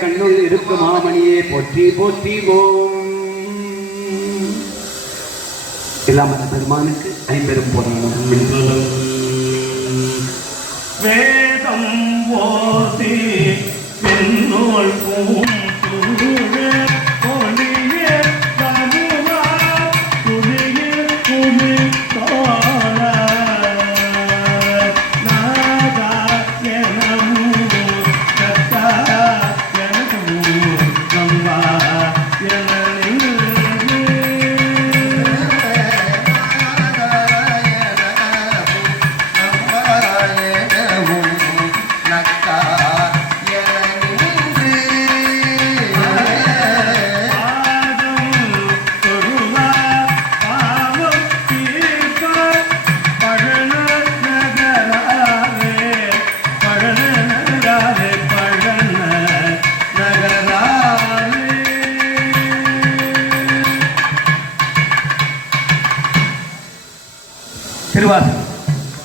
கண்ணுள் இருக்கும் மாமணியே போற்றி போற்றி ஓம். எல்லாம் அந்த பெருமானுக்கு ஐம்பெரும் புராணம் வேதம் போதி பெண்ணோள் பூம்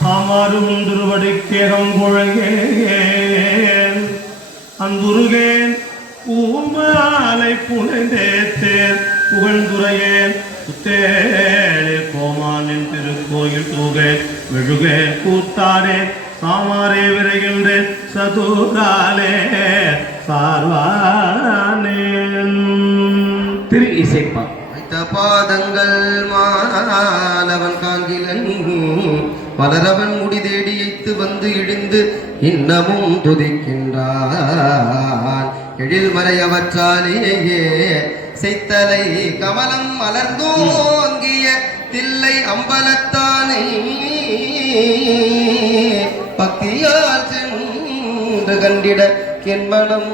அமரும் திருவடிக்கேகம் குழங்கேன் அன்புருகேன் பூமாலை புனைந்தேத்தேன் புகழ்ந்துரையேன் புத்தேழே கோமானின் திருக்கோயில் தூகேன் மெழுகே கூத்தாடே சாமாரே விரைகின்றேன் சதுராலே சார்வானேன். திரு இசைப்பா பாதங்கள் மாலவன் காங்கிலன் பலரவன் முடி தேடி வைத்து வந்து இடிந்து இன்னமும் துதிக்கின்றான். எழில்மறையவற்றாலேயே செய்தலை கமலம் மலர்ந்தோங்கிய தில்லை அம்பலத்தானை பக்தியால் சென்று கண்டிட என் மனம்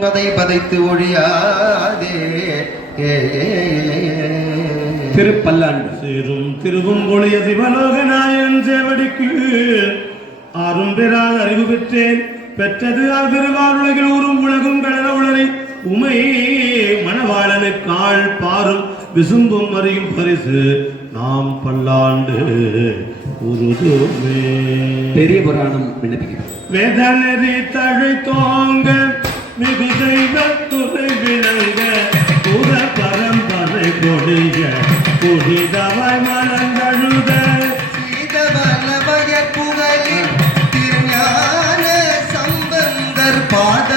பதை பதைத்து ஒழியாதே. திருப்பல்லாண்டு சீரும் திருவும் பொழிய சிவலோகநாயன் சேவடிக்கு ஆறும் பெறாத அறிவு பெற்றேன். பெற்றது திருவாருலகில் ஊரும் உலகும் கடல உளரை உமை மணவாளனு கால் பாரும் விசும்பும் அறியும் பரிசு நாம் பல்லாண்டு உருதுமே. பெரிய புராணம் விண்ணப்பிக்கிறோம். வேதநெறி தழை தோங்க மிகு தெய்வ துறை விளங்க புற பரம்பரை கொடிய புனிதவாய் மலங்கழுத புகழில் திருஞான சம்பந்தர் பாத